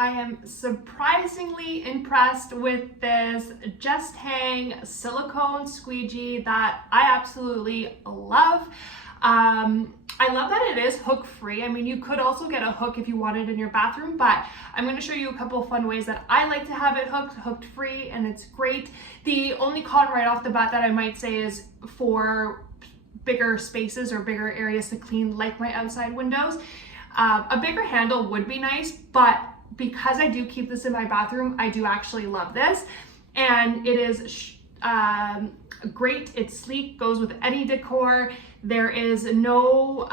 I am surprisingly impressed with this JustHang silicone squeegee that I absolutely love. I love that it is hook free. I mean, you could also get a hook if you wanted in your bathroom, but I'm going to show you a couple of fun ways that I like to have it hooked free, and it's great. The only con right off the bat that I might say is for bigger spaces or bigger areas to clean, like my outside windows. A bigger handle would be nice, but because I do keep this in my bathroom, I do actually love this. And it is great. It's sleek, goes with any decor. There is no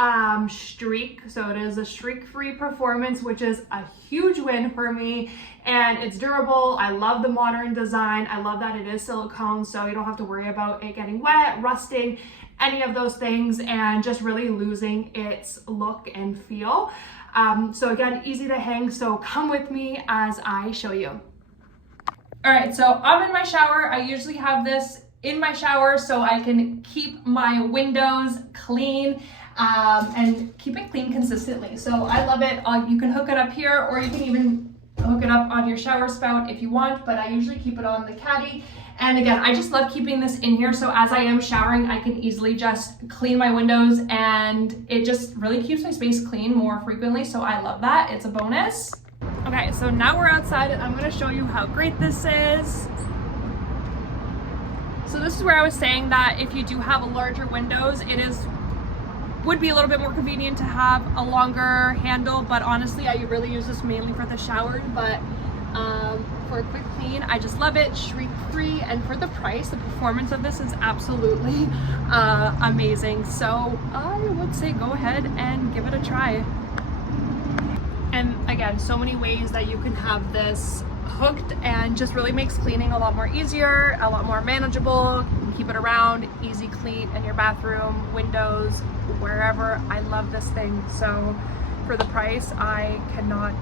streak, so it is a streak-free performance, which is a huge win for me. And it's durable. I love the modern design. I love that it is silicone, so you don't have to worry about it getting wet, rusting, any of those things, and just really losing its look and feel. So again, easy to hang, so come with me as I show you. All right, so I'm in my shower. I usually have this in my shower so I can keep my windows clean and keep it clean consistently. So I love it. You can hook it up here, or you can even hook it up on your shower spout if you want, but I usually keep it on the caddy. And again, I just love keeping this in here, so as I am showering, I can easily just clean my windows, and it just really keeps my space clean more frequently, so I love that. It's a bonus. Okay, so now we're outside, and I'm gonna show you how great this is. So this is where I was saying that if you do have larger windows, would be a little bit more convenient to have a longer handle, but honestly, I really use this mainly for the shower, but for a quick clean, I just love it. Shriek free, and for the price, the performance of this is absolutely amazing. So I would say go ahead and give it a try. And again, so many ways that you can have this hooked, and just really makes cleaning a lot more easier, a lot more manageable. You can keep it around, easy clean in your bathroom, windows, wherever. I love this thing. So for the price, I cannot